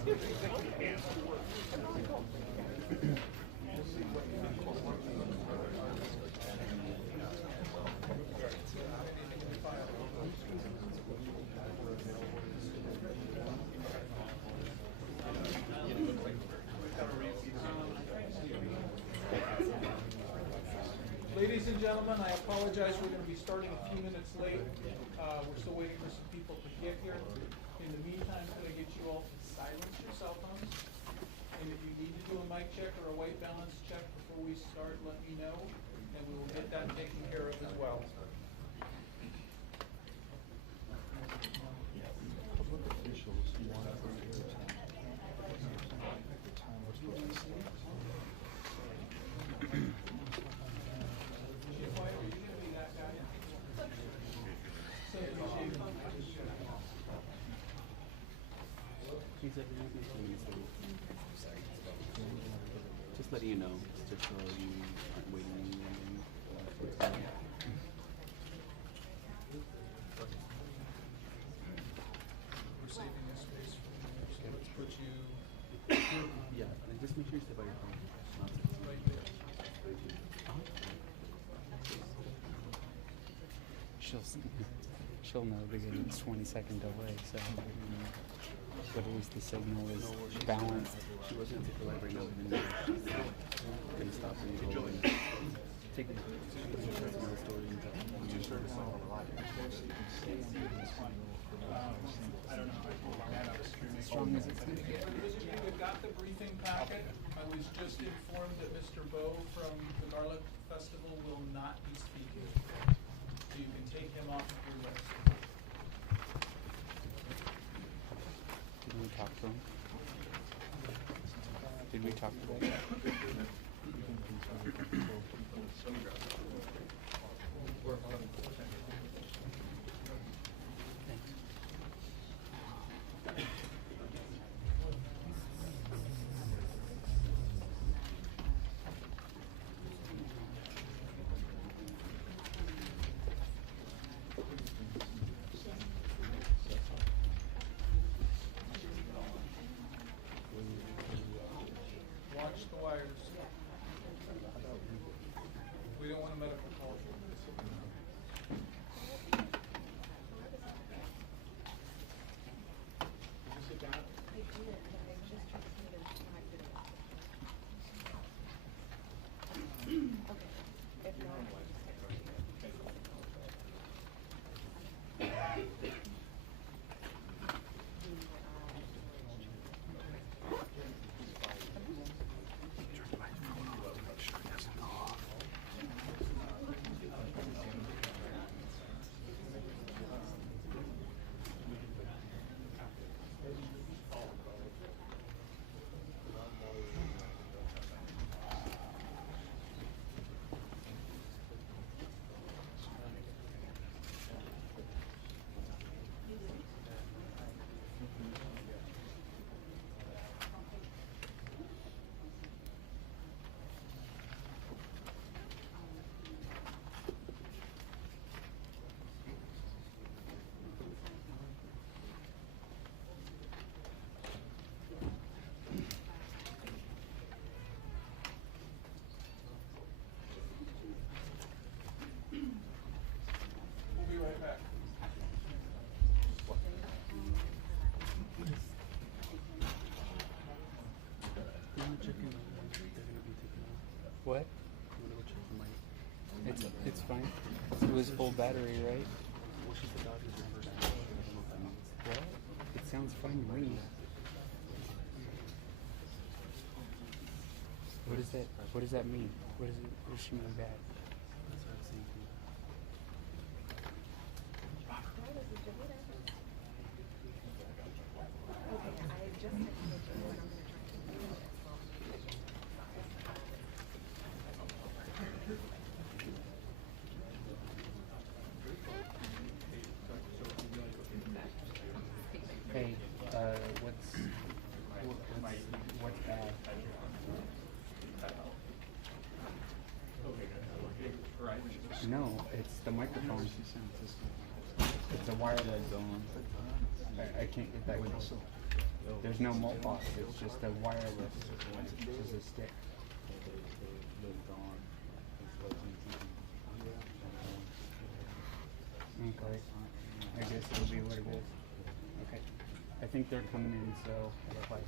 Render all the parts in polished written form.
Ladies and gentlemen, I apologize. We're going to be starting a few minutes late. We're still waiting for some people to get here. In the meantime, could I get you all to silence your cell phones? And if you need to do a mic check or a white balance check before we start, let me know, and we will get that taken care of as well. Public officials want to bring it to the time we're supposed to see. Just letting you know, just so you aren't waiting for time. We're saving this space for you, so let's put you Yeah, and just make sure you stay by your phone. right there. She'll know because it's 20-second delay, so but at least the signal is balanced. She wasn't going to take the light right now, but then we're going to stop and go and take the story and tell them. I don't know. As strong as it's going to get. For those of you who got the briefing packet, I was just informed that Mr. Bowe from the Garlic Festival will not be speaking. So you can take him off of your list. Did we talk to him? Did we talk to him? Watch the wires. We don't want a medical call. Did you sit down? I did, but I just tried to put it in 5 minutes. Okay. If not, I'll just text you. We'll be right back. What? It's fine. It was full battery, right? What? It sounds fine to me. What does that mean? What does she mean bad? Hey, what's bad? No, it's the microphone. It's a wireless zone. I can't get that close. There's no malt box. It's just a wireless. It's a stick. Okay. I guess it'll be what it is. Okay. I think they're coming in, so like.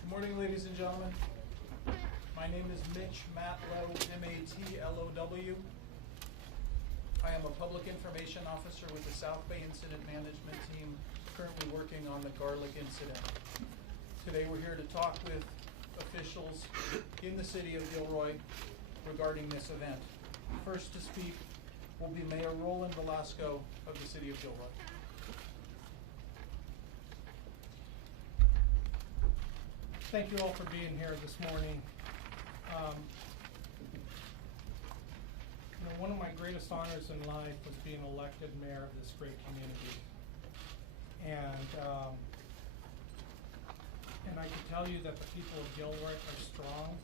Good morning, ladies and gentlemen. My name is Mitch Matlow, M-A-T-L-O-W. I am a public information officer with the South Bay Incident Management Team, currently working on the Garlic incident. Today we're here to talk with officials in the city of Gilroy regarding this event. First to speak will be Mayor Roland Velasco of the city of Gilroy. Thank you all for being here this morning. One of my greatest honors in life was being elected mayor of this great community. And I can tell you that the people of Gilroy are strong,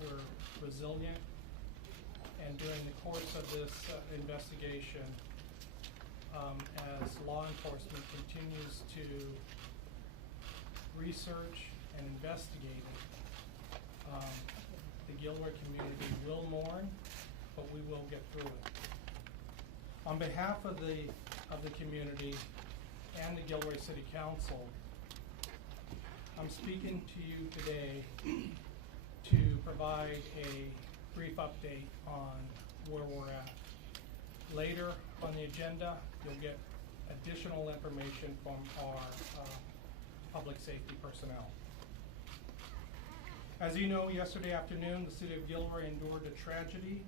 we're resilient, and during the course of this investigation, as law enforcement continues to research and investigate it, the Gilroy community will mourn, but we will get through it. On behalf of the community and the Gilroy City Council, I'm speaking to you today to provide a brief update on where we're at. Later on the agenda, you'll get additional information from our public safety personnel. As you know, yesterday afternoon, the city of Gilroy endured a tragedy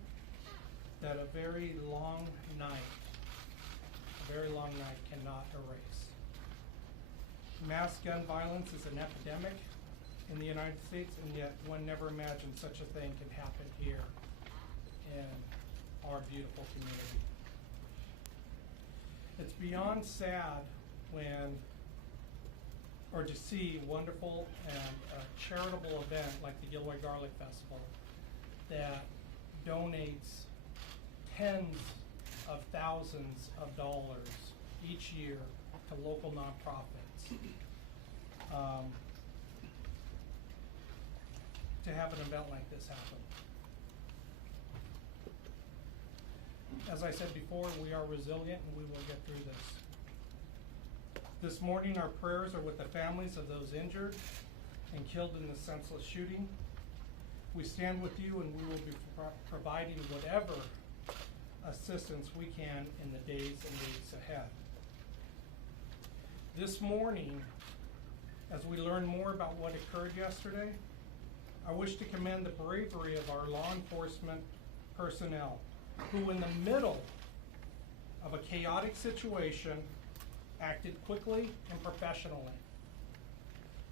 that a very long night cannot erase. Mass gun violence is an epidemic in the United States, and yet one never imagined such a thing can happen here in our beautiful community. It's beyond sad to see wonderful and charitable event like the Gilroy Garlic Festival that donates tens of thousands of dollars each year to local nonprofits. To have an event like this happen. As I said before, we are resilient and we will get through this. This morning, our prayers are with the families of those injured and killed in the senseless shooting. We stand with you, and we will be providing whatever assistance we can in the days and weeks ahead. This morning, as we learn more about what occurred yesterday, I wish to commend the bravery of our law enforcement personnel who, in the middle of a chaotic situation, acted quickly and professionally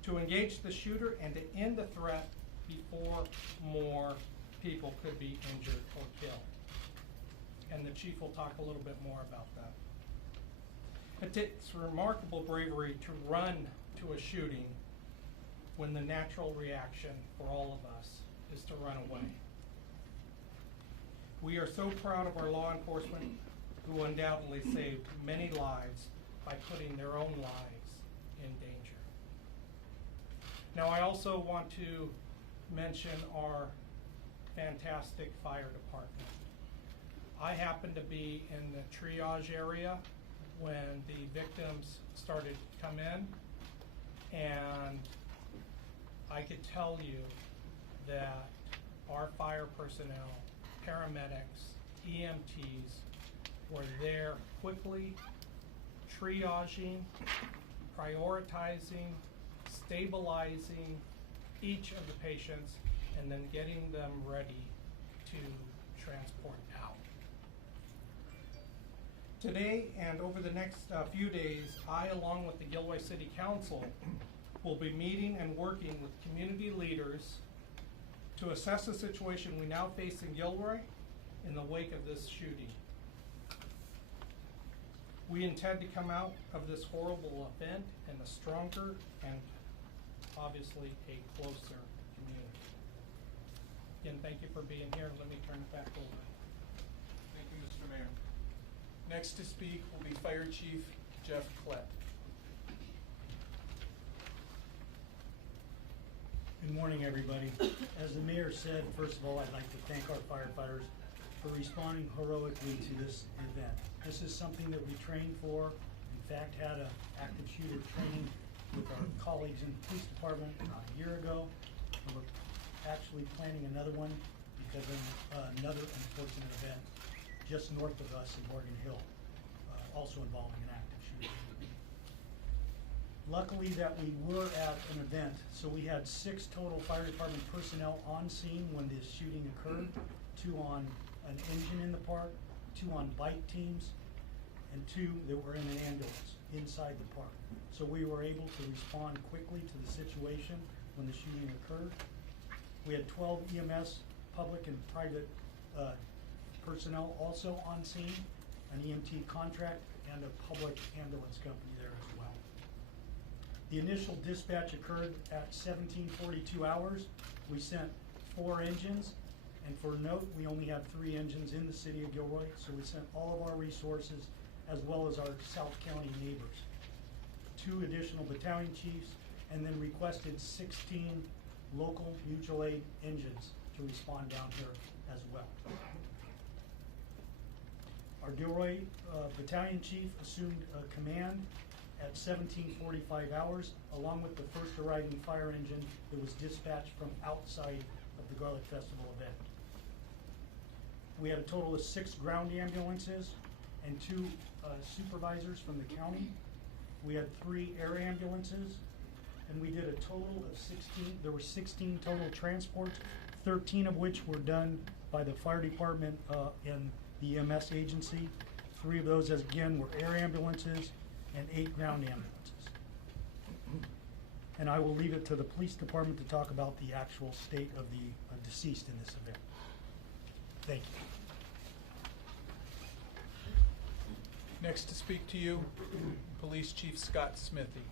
to engage the shooter and to end the threat before more people could be injured or killed. And the chief will talk a little bit more about that. It takes remarkable bravery to run to a shooting when the natural reaction for all of us is to run away. We are so proud of our law enforcement who undoubtedly saved many lives by putting their own lives in danger. Now, I also want to mention our fantastic fire department. I happened to be in the triage area when the victims started to come in, and I could tell you that our fire personnel, paramedics, EMTs were there quickly, triaging, prioritizing, stabilizing each of the patients, and then getting them ready to transport out. Today and over the next few days, I, along with the Gilroy City Council, will be meeting and working with community leaders to assess the situation we now face in Gilroy in the wake of this shooting. We intend to come out of this horrible event in a stronger and obviously a closer community. Again, thank you for being here, and let me turn it back over. Thank you, Mr. Mayor. Next to speak will be Fire Chief Jeff Klett. Good morning, everybody. As the mayor said, first of all, I'd like to thank our firefighters for responding heroically to this event. This is something that we trained for. In fact, had an active shooter training with our colleagues in the police department a year ago. And we're actually planning another one because of another unfortunate event just north of us in Morgan Hill, also involving an active shooter. Luckily that we were at an event, so we had 6 total fire department personnel on scene when this shooting occurred, 2 on an engine in the park, 2 on bike teams, and 2 that were in an ambulance inside the park. So we were able to respond quickly to the situation when the shooting occurred. We had 12 EMS, public and private personnel also on scene, an EMT contract, and a public ambulance company there as well. The initial dispatch occurred at 1742 hours. We sent 4 engines, and for note, we only have 3 engines in the city of Gilroy, so we sent all of our resources as well as our South County neighbors. 2 additional battalion chiefs, and then requested 16 local mutual aid engines to respond down here as well. Our Gilroy battalion chief assumed command at 1745 hours, along with the first arriving fire engine that was dispatched from outside of the Garlic Festival event. We had a total of 6 ground ambulances and 2 supervisors from the county. We had 3 air ambulances, and we did a total of 16, there were 16 total transports, 13 of which were done by the fire department and the EMS agency. 3 of those, as again, were air ambulances, and 8 ground ambulances. And I will leave it to the police department to talk about the actual state of the deceased in this event. Thank you. Next to speak to you, Police Chief Scott Smithy.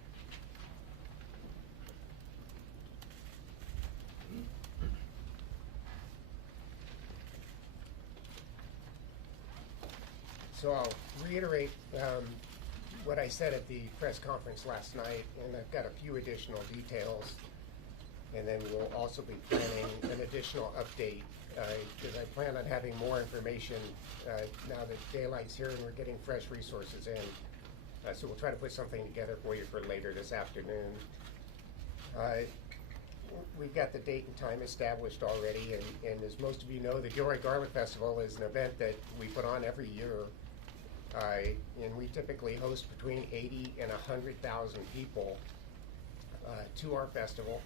So I'll reiterate what I said at the press conference last night, and I've got a few additional details. And then we'll also be planning an additional update, because I plan on having more information now that daylight's here and we're getting fresh resources in. So we'll try to put something together for you for later this afternoon. We've got the date and time established already, and as most of you know, the Gilroy Garlic Festival is an event that we put on every year. And we typically host between 80 and 100,000 people to our festival.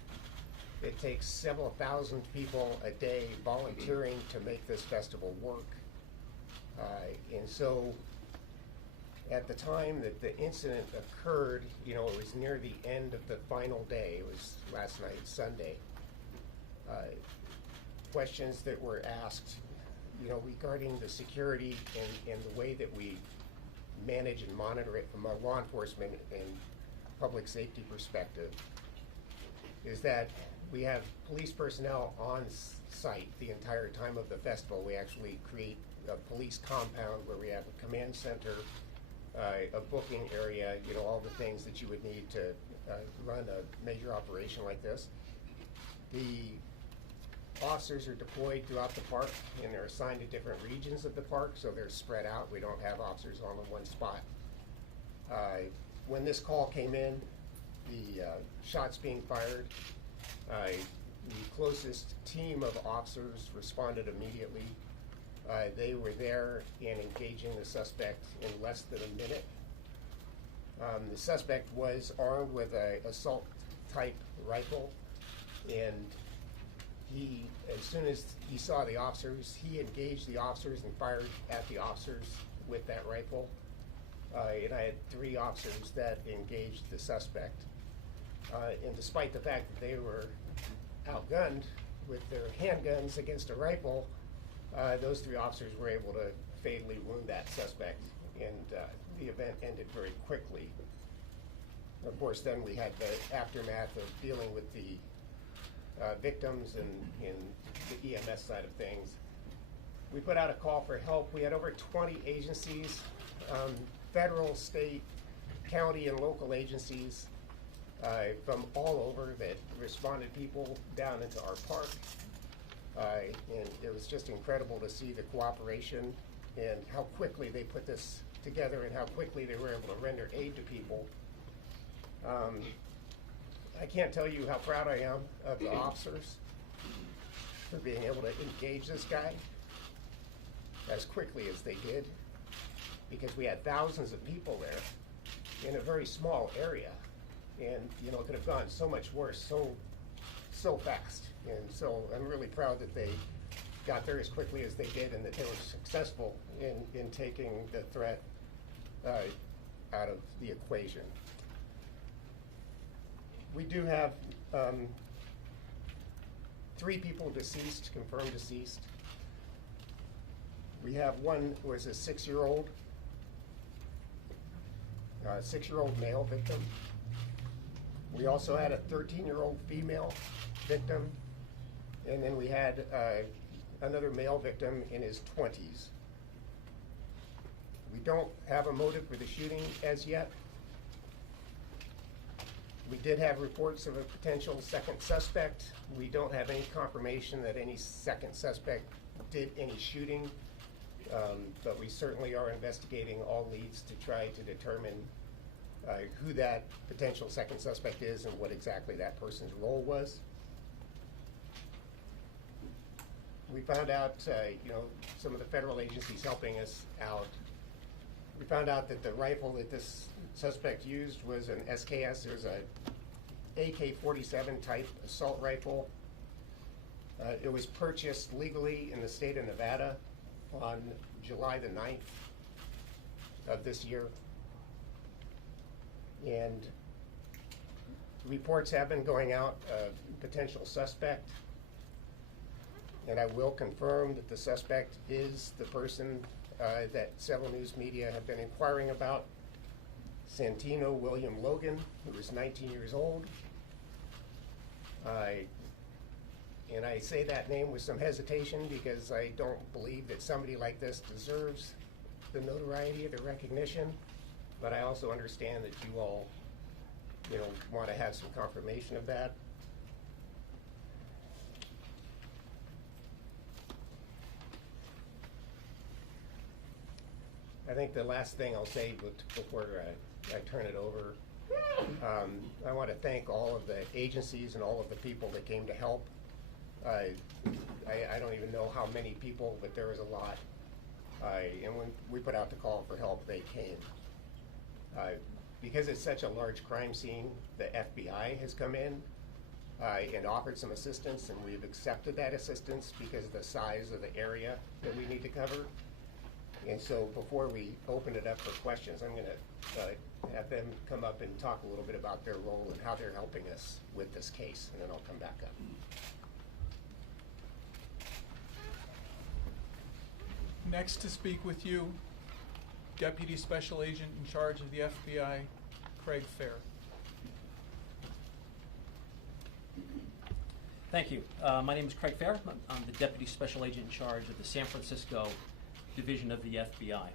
It takes several thousand people a day volunteering to make this festival work. And so at the time that the incident occurred, you know, it was near the end of the final day. It was last night, Sunday. Questions that were asked, you know, regarding the security and the way that we manage and monitor it from a law enforcement and public safety perspective, is that we have police personnel on site the entire time of the festival. We actually create a police compound where we have a command center, a booking area, you know, all the things that you would need to run a major operation like this. The officers are deployed throughout the park, and they're assigned to different regions of the park, so they're spread out. We don't have officers all in one spot. When this call came in, the shots being fired, the closest team of officers responded immediately. They were there and engaging the suspect in less than a minute. The suspect was armed with an assault-type rifle, and he, as soon as he saw the officers, he engaged the officers and fired at the officers with that rifle. And I had 3 officers that engaged the suspect. And despite the fact that they were outgunned with their handguns against a rifle, those 3 officers were able to fatally wound that suspect, and the event ended very quickly. Of course, then we had the aftermath of dealing with the victims and the EMS side of things. We put out a call for help. We had over 20 agencies, federal, state, county, and local agencies from all over that responded people down into our park. And it was just incredible to see the cooperation and how quickly they put this together and how quickly they were able to render aid to people. I can't tell you how proud I am of the officers for being able to engage this guy as quickly as they did, because we had thousands of people there in a very small area, and it could have gone so much worse so fast. And so I'm really proud that they got there as quickly as they did, and that they were successful in taking the threat out of the equation. We do have 3 people deceased, confirmed deceased. We have one who was a 6-year-old male victim. We also had a 13-year-old female victim, and then we had another male victim in his 20s. We don't have a motive for the shooting as yet. We did have reports of a potential second suspect. We don't have any confirmation that any second suspect did any shooting, but we certainly are investigating all leads to try to determine who that potential second suspect is and what exactly that person's role was. We found out, some of the federal agencies helping us out. We found out that the rifle that this suspect used was an SKS. There's a AK-47 type assault rifle. It was purchased legally in the state of Nevada on July the 9th of this year. And reports have been going out of potential suspect. And I will confirm that the suspect is the person that several news media have been inquiring about, Santino William Logan, who is 19 years old. And I say that name with some hesitation because I don't believe that somebody like this deserves the notoriety or the recognition, but I also understand that you all, want to have some confirmation of that. I think the last thing I'll say before I turn it over, I want to thank all of the agencies and all of the people that came to help. I don't even know how many people, but there was a lot. And when we put out the call for help, they came. Because it's such a large crime scene, the FBI has come in and offered some assistance, and we've accepted that assistance because of the size of the area that we need to cover. And so before we open it up for questions, I'm going to have them come up and talk a little bit about their role and how they're helping us with this case, and then I'll come back up. Next to speak with you, Deputy Special Agent in charge of the FBI, Craig Fair. Thank you. My name is Craig Fair. I'm the Deputy Special Agent in charge of the San Francisco Division of the FBI.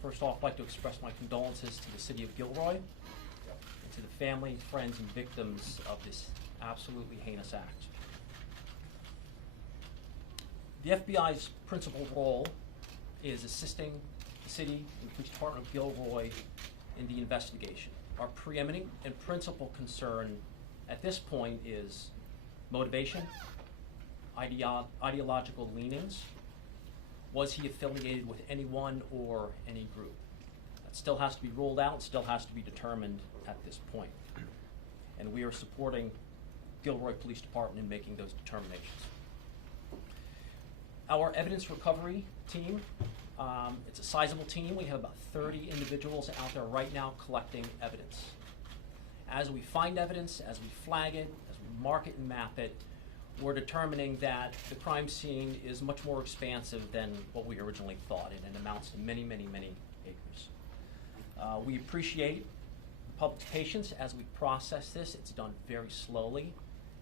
First off, I'd like to express my condolences to the city of Gilroy to the family, friends, and victims of this absolutely heinous act. The FBI's principal role is assisting the city and the police department of Gilroy in the investigation. Our preeminent and principal concern at this point is motivation, ideological leanings. Was he affiliated with anyone or any group? That still has to be ruled out, still has to be determined at this point. And we are supporting Gilroy Police Department in making those determinations. Our evidence recovery team, it's a sizable team. We have about 30 individuals out there right now collecting evidence. As we find evidence, as we flag it, as we mark it and map it, we're determining that the crime scene is much more expansive than what we originally thought, and it amounts to many, many, many acres. We appreciate the public's patience as we process this. It's done very slowly,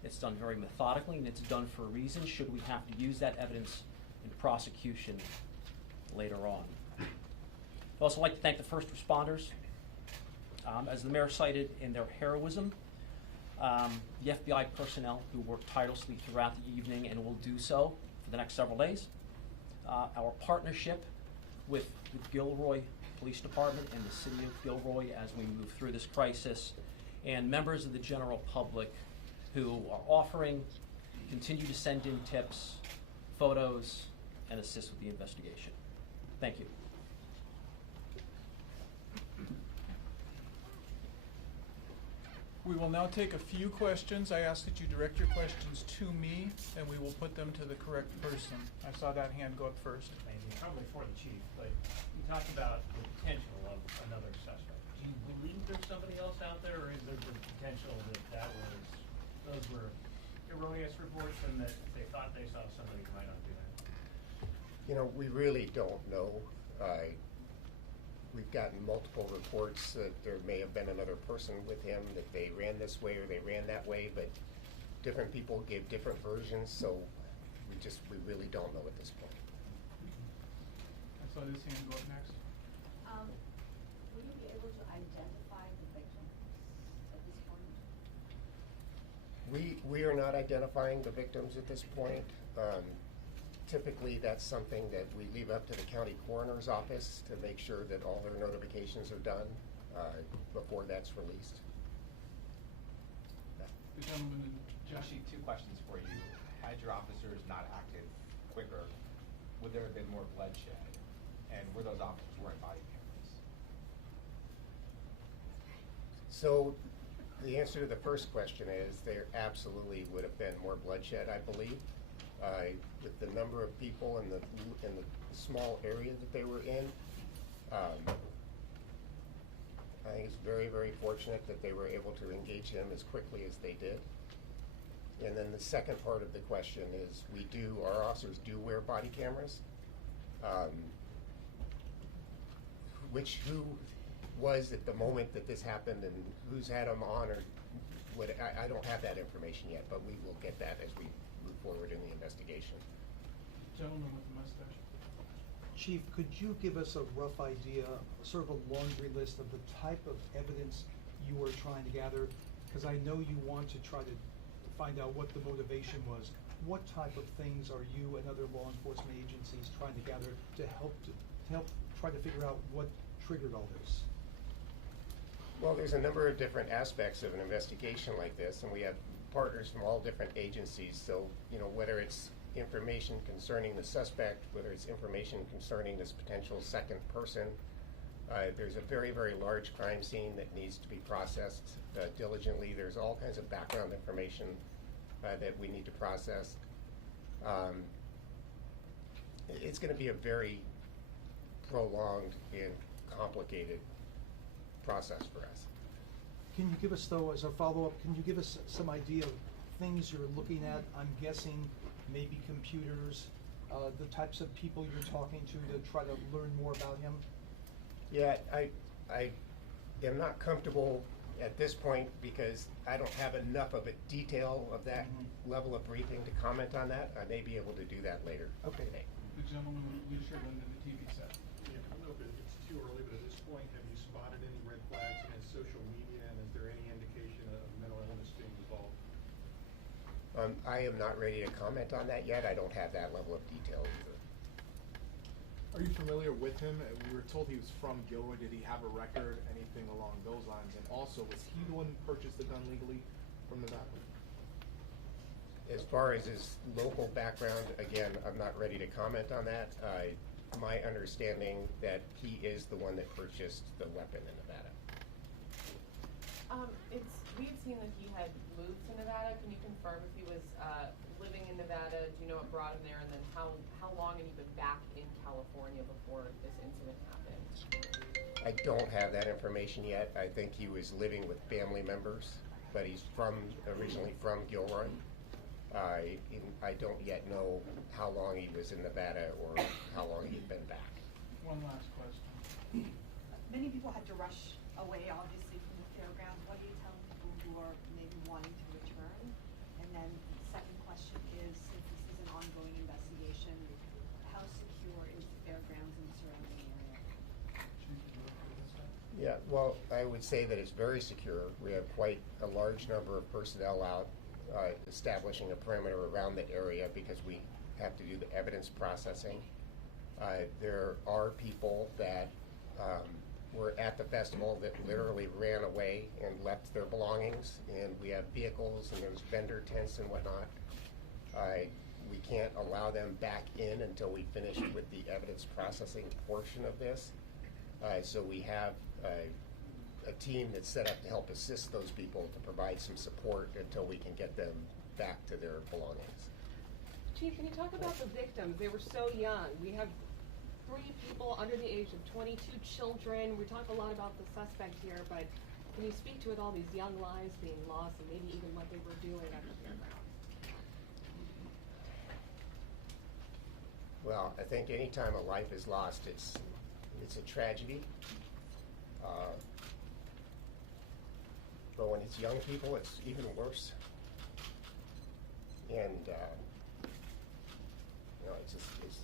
it's done very methodically, and it's done for a reason should we have to use that evidence in prosecution later on. I'd also like to thank the first responders. As the mayor cited in their heroism, the FBI personnel who worked tirelessly throughout the evening and will do so for the next several days. Our partnership with the Gilroy Police Department and the city of Gilroy as we move through this crisis, and members of the general public who are offering, continue to send in tips, photos, and assist with the investigation. Thank you. We will now take a few questions. I ask that you direct your questions to me, and we will put them to the correct person. I saw that hand go up first. Maybe, probably for the chief, but you talked about the potential of another suspect. Do you believe there's somebody else out there, or is there the potential that those were erroneous reports and that they thought they saw somebody who might not do that? You know, we really don't know. We've gotten multiple reports that there may have been another person with him, that they ran this way or they ran that way, but different people gave different versions, so we really don't know at this point. I saw this hand go up next. Will you be able to identify the victim at this point? We are not identifying the victims at this point. Typically, that's something that we leave up to the county coroner's office to make sure that all their notifications are done before that's released. The gentleman in Joshi, two questions for you. Had your officers not acted quicker, would there have been more bloodshed? And were those officers wearing body cameras? So the answer to the first question is there absolutely would have been more bloodshed, I believe. With the number of people and the small area that they were in, I think it's very, very fortunate that they were able to engage him as quickly as they did. And then the second part of the question is our officers do wear body cameras. Who was at the moment that this happened and who's had them on or what, I don't have that information yet, but we will get that as we move forward in the investigation. gentleman with the mustache. Chief, could you give us a rough idea, sort of a laundry list of the type of evidence you are trying to gather? Because I know you want to try to find out what the motivation was. What type of things are you and other law enforcement agencies trying to gather to help try to figure out what triggered all this? Well, there's a number of different aspects of an investigation like this, and we have partners from all different agencies. So, whether it's information concerning the suspect, whether it's information concerning this potential second person, there's a very, very large crime scene that needs to be processed diligently. There's all kinds of background information that we need to process. It's going to be a very prolonged and complicated process for us. Can you give us, though, as a follow-up, can you give us some idea of things you're looking at? I'm guessing maybe computers, the types of people you're talking to try to learn more about him? Yeah, I am not comfortable at this point because I don't have enough of a detail of that level of briefing to comment on that. I may be able to do that later. Okay. Today. The gentleman with the blue shirt under the TV set. Yeah, I don't know if it's too early, but at this point, have you spotted any red flags in his social media, and is there any I am not ready to comment on that yet. I don't have that level of detail either. Are you familiar with him? We were told he was from Gilroy. Did he have a record, anything along those lines? And also, was he the one who purchased the gun legally from Nevada? As far as his local background, again, I'm not ready to comment on that. My understanding that he is the one that purchased the weapon in Nevada. We had seen that he had moved to Nevada. Can you confirm if he was living in Nevada? Do you know what brought him there? And then how long had he been back in California before this incident happened? I don't have that information yet. I think he was living with family members, but he's originally from Gilroy. I don't yet know how long he was in Nevada or how long he'd been back. One last question. Many people had to rush away, obviously, from the fairgrounds. What do you tell people who are maybe wanting to return? And then the second question is, since this is an ongoing investigation, how secure is the fairgrounds and the surrounding area? Yeah, well, I would say that it's very secure. We have quite a large number of personnel out establishing a perimeter around the area because we have to do the evidence processing. There are people that were at the festival that literally ran away and left their belongings, and we have vehicles and there's vendor tents and whatnot. We can't allow them back in until we finish with the evidence processing portion of this. So we have a team that's set up to help assist those people to provide some support until we can get them back to their belongings. Chief, can you talk about the victims? They were so young. We have 3 people under the age of 22 children. We talk a lot about the suspect here, but can you speak to it, all these young lives being lost and maybe even what they were doing at the fairgrounds? Well, I think any time a life is lost, it's a tragedy. But when it's young people, it's even worse. And it's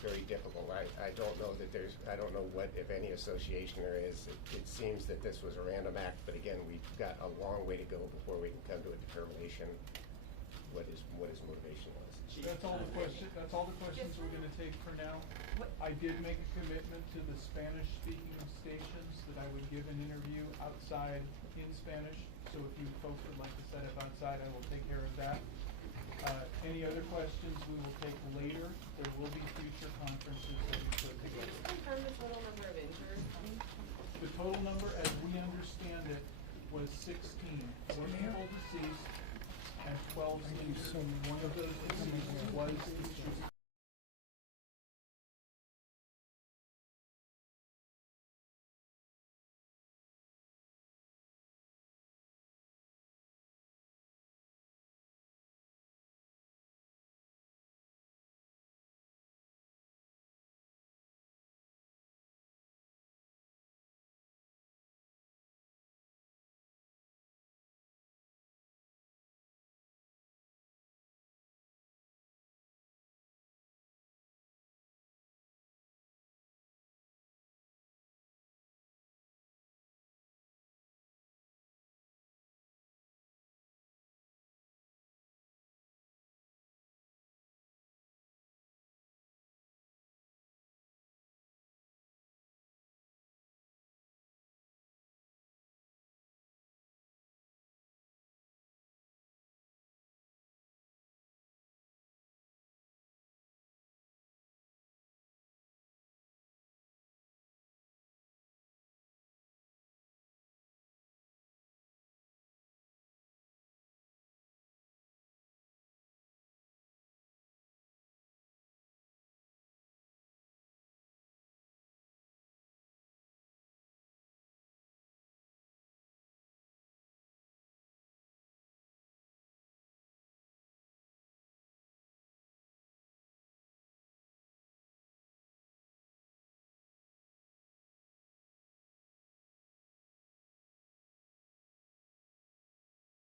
very difficult. I don't know that I don't know what, if any, association there is. It seems that this was a random act, but again, we've got a long way to go before we can come to a determination what his motivation was. That's all the questions we're gonna take for now. I did make a commitment to the Spanish-speaking stations that I would give an interview outside in Spanish. So if you folks would like to set up outside, I will take care of that. Any other questions we will take later. There will be future conferences that we put together. Can you confirm the total number of injured? The total number, as we understand it, was 16. 4 people deceased and 12 injured. One of those deceased was the